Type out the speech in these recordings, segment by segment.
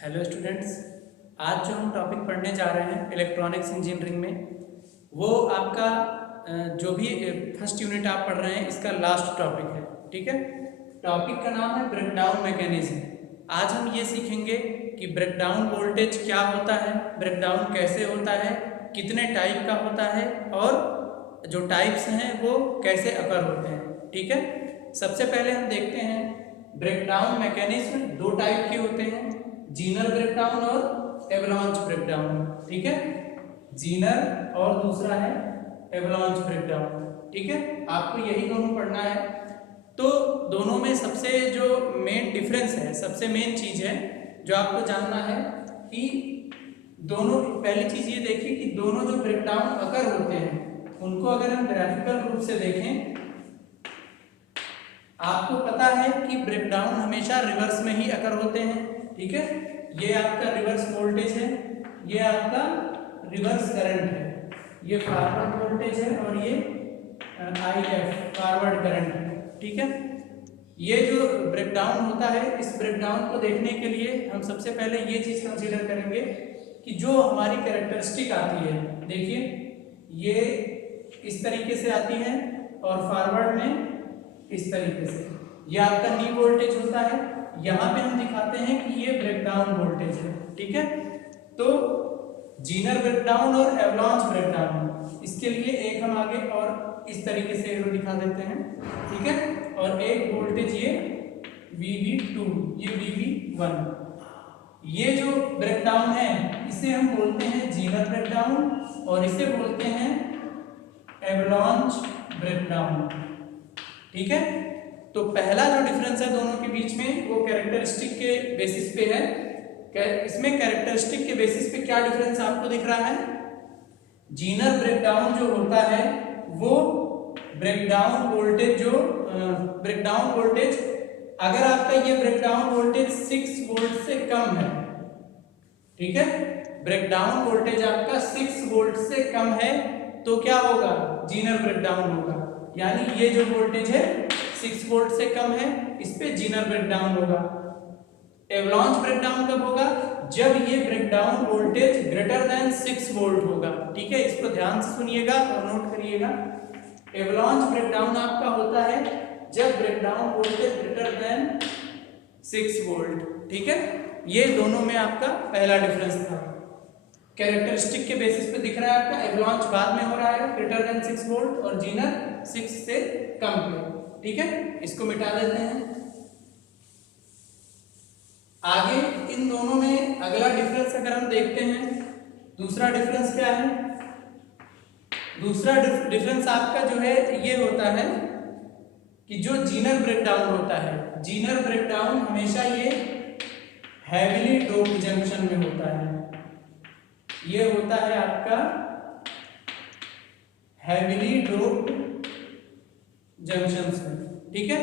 Hello students. आज जो हम टॉपिक पढ़ने जा रहे हैं इलेक्ट्रॉनिक्स इंजीनियरिंग में, वो आपका जो भी फर्स्ट यूनिट आप पढ़ रहे हैं इसका लास्ट टॉपिक है। ठीक है, टॉपिक का नाम है ब्रेकडाउन मैकेनिज्म। आज हम ये सीखेंगे कि ब्रेकडाउन वोल्टेज क्या होता है, ब्रेकडाउन कैसे होता है, कितने टाइप का होता है और जो टाइप्स हैं वो कैसे अकर होते हैं। ठीक है, सबसे पहले हम देखते हैं ब्रेकडाउन मैकेनिज्म दो टाइप के होते हैं, जीनर ब्रेकडाउन और एवलांच ब्रेकडाउन। ठीक है, जीनर और दूसरा है एवलांच ब्रेकडाउन। ठीक है, आपको यही दोनों पढ़ना है। तो दोनों में सबसे जो मेन डिफरेंस है, सबसे मेन चीज है जो आपको जानना है कि दोनों, पहली चीज ये देखिए कि दोनों जो ब्रेकडाउन अकर होते हैं उनको अगर हम ग्राफिकल रूप से देखें, आपको पता है कि ब्रेकडाउन हमेशा रिवर्स में ही अकर होते हैं। ठीक है, ये आपका रिवर्स वोल्टेज है, ये आपका रिवर्स करंट है, ये फॉरवर्ड वोल्टेज है और ये IF फॉरवर्ड करंट है। ठीक है, ये जो ब्रेकडाउन होता है, इस ब्रेकडाउन को देखने के लिए हम सबसे पहले ये चीज कंसीडर करेंगे कि जो हमारी कैरेक्टरिस्टिक आती है, देखिए ये इस तरीके से आती है और फॉरवर्ड में इस तरीके से, ये आपका नी वोल्टेज होता है। यहां पे हम दिखाते हैं कि ये ब्रेकडाउन वोल्टेज है। ठीक है, तो जीनर ब्रेकडाउन और एवलांच ब्रेकडाउन, इसके लिए एक हम आगे और इस तरीके से एरो दिखा देते हैं। ठीक है, और एक वोल्टेज ये VB2, ये VB1। ये जो ब्रेकडाउन है इसे हम बोलते हैं जीनर ब्रेकडाउन और इसे बोलते हैं एवलांच ब्रेकडाउन। ठीक है, तो पहला जो डिफरेंस है दोनों के बीच में वो कैरेक्टरिस्टिक के बेसिस पे है। इसमें कैरेक्टरिस्टिक के बेसिस पे क्या डिफरेंस आपको दिख रहा है, जीनर ब्रेकडाउन जो होता है वो ब्रेकडाउन वोल्टेज, जो ब्रेकडाउन वोल्टेज, अगर आपका ये ब्रेकडाउन वोल्टेज 6 वोल्ट से कम है, ठीक है, ब्रेकडाउन वोल्टेज आपका 6 वोल्ट से कम है तो क्या होगा, जीनर ब्रेकडाउन होगा। यानी ये जो वोल्टेज है 6 वोल्ट से कम है, इस पे जीनर ब्रेकडाउन होगा। एवलांच ब्रेकडाउन कब होगा, जब ये breakdown voltage greater than 6 volt होगा। ठीक है, इसको ध्यान से सुनिएगा और नोट करिएगा। एवलांच ब्रेकडाउन आपका होता है जब breakdown voltage greater than 6 volt. ठीक है, ये दोनों में आपका पहला डिफरेंस था। कैरेक्टरिस्टिक के बेसिस पे दिख रहा है आपका, एवलांच बाद में हो रहा है ग्रेटर देन 6 वोल्ट और जीनर 6 से कम पे। ठीक है, इसको मिटा देते हैं। आगे इन दोनों में अगला डिफरेंस अगर हम देखते हैं, दूसरा डिफरेंस क्या है, दूसरा डिफरेंस आपका जो है ये होता है कि जो जीनर ब्रेकडाउन होता है, जीनर ब्रेकडाउन हमेशा ये हैवीली डोप्ड जंक्शन में होता है। ये होता है आपका हैवीली डोप्ड जंक्शंस में। ठीक है,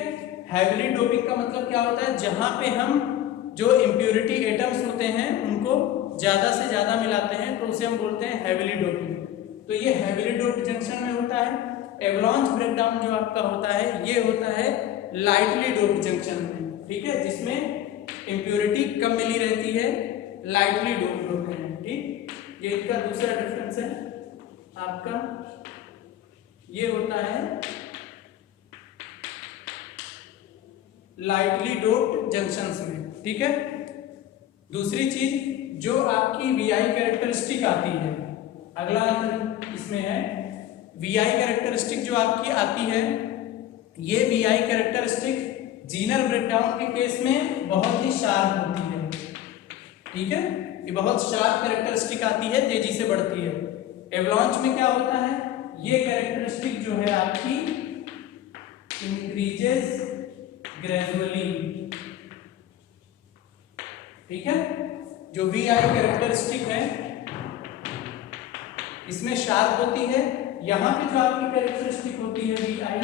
हैवीली डोपिंग का मतलब क्या होता है, जहां पे हम जो इम्प्योरिटी एटम्स होते हैं उनको ज्यादा से ज्यादा मिलाते हैं तो उसे हम बोलते हैं हैवीली डोपिंग। तो ये हैवीली डोप्ड जंक्शन में होता है। एवलांच ब्रेकडाउन जो आपका होता है ये होता है लाइटली डोप्ड जंक्शन में। ठीक है, जिसमें इम्प्योरिटी कम मिली रहती है, लाइटली डोप्ड होते हैं। ठीक, ये इसका दूसरा डिफरेंस है आपका, ये होता है लाइटली डोप्ड जंक्शंस में। ठीक है, दूसरी चीज जो आपकी VI कैरेक्टरिस्टिक आती है, अगला इसमें है VI कैरेक्टरिस्टिक जो आपकी आती है, ये VI कैरेक्टरिस्टिक जीनर ब्रेकडाउन के केस में बहुत ही शार्प होती है। ठीक है, ये बहुत शार्प कैरेक्टरिस्टिक आती है, तेजी से बढ़ती है। एवलांच में क्या होता है, ये कैरेक्टरिस्टिक जो है आपकी इंक्रीजेस ग्रेजुअली। ठीक है, जो VI कैरेक्टरिस्टिक है इसमें शार्प होती है, यहां पे जो आपकी कैरेक्टरिस्टिक होती है VI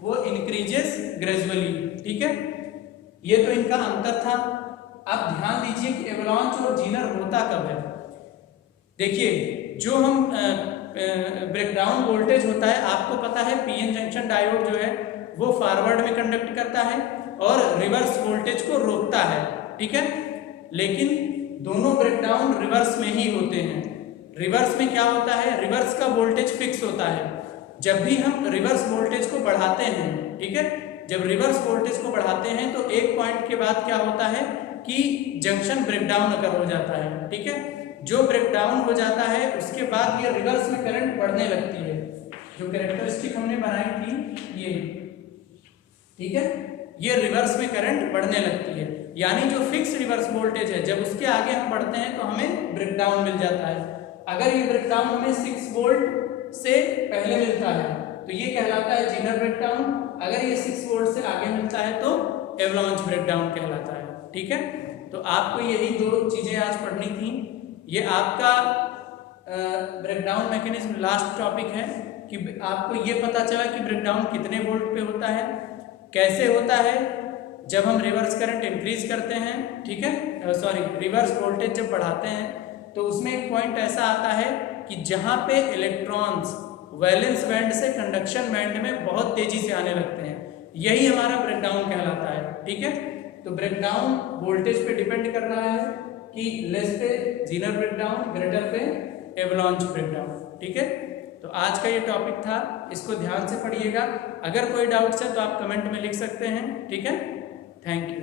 वो इंक्रीजेस ग्रेजुअली। ठीक है, ये तो इनका अंतर था। अब ध्यान दीजिए कि एवलांच और जीनर होता कब है। देखिए, जो हम ब्रेकडाउन वोल्टेज होता है, आपको पता है PN जंक्शन डायोड जो है वो फॉरवर्ड में कंडक्ट करता है और रिवर्स वोल्टेज को रोकता है। ठीक है, लेकिन दोनों ब्रेकडाउन रिवर्स में ही होते हैं। रिवर्स में क्या होता है, रिवर्स का वोल्टेज फिक्स होता है। जब भी हम रिवर्स वोल्टेज को बढ़ाते हैं, ठीक है, जब रिवर्स वोल्टेज को बढ़ाते हैं तो एक पॉइंट के बाद क्या होता है कि जंक्शन ब्रेकडाउन अगर हो जाता है, ठीक है, जो ब्रेकडाउन हो जाता है उसके बाद ये रिवर्स में करंट बढ़ने लगती है। जो कैरेक्टरिस्टिक हमने बनाई थी ये, ठीक है, ये रिवर्स में करंट बढ़ने लगती है। यानी जो फिक्स रिवर्स वोल्टेज है जब उसके आगे हम बढ़ते हैं तो हमें ब्रेकडाउन मिल जाता है। अगर ये ब्रेकडाउन हमें 6 वोल्ट से पहले मिलता है तो ये कहलाता है जीनर ब्रेकडाउन। अगर ये 6 वोल्ट से आगे मिलता है तो एवलांच ब्रेकडाउन कहलाता है। ठीक है, तो आपको यही 2 चीजें आज पढ़नी थी। ये आपका ब्रेकडाउन मैकेनिज्म लास्ट टॉपिक है कि आपको ये पता चला कि ब्रेकडाउन कितने वोल्ट पे होता है, कैसे होता है जब हम रिवर्स करंट इंक्रीज करते हैं, ठीक है, रिवर्स वोल्टेज जब बढ़ाते हैं तो उसमें एक पॉइंट ऐसा आता है कि जहाँ पे इलेक्ट्रॉन्स वैलेंस बैंड से कंडक्शन बैंड में बहुत तेजी से आने लगते हैं, यही हमारा ब्रेकडाउन कहलाता है। ठीक है, तो ब्रेकडाउन वोल्टेज पे डिपेंड कर रहा है कि लेस पे जीनर ब्रेकडाउन, ग्रेटर पे एवलांच ब्रेकडाउन। ठीक है, तो आज का ये टॉपिक था, इसको ध्यान से पढ़िएगा। अगर कोई डाउट्स है तो आप कमेंट में लिख सकते हैं। ठीक है, थैंक यू।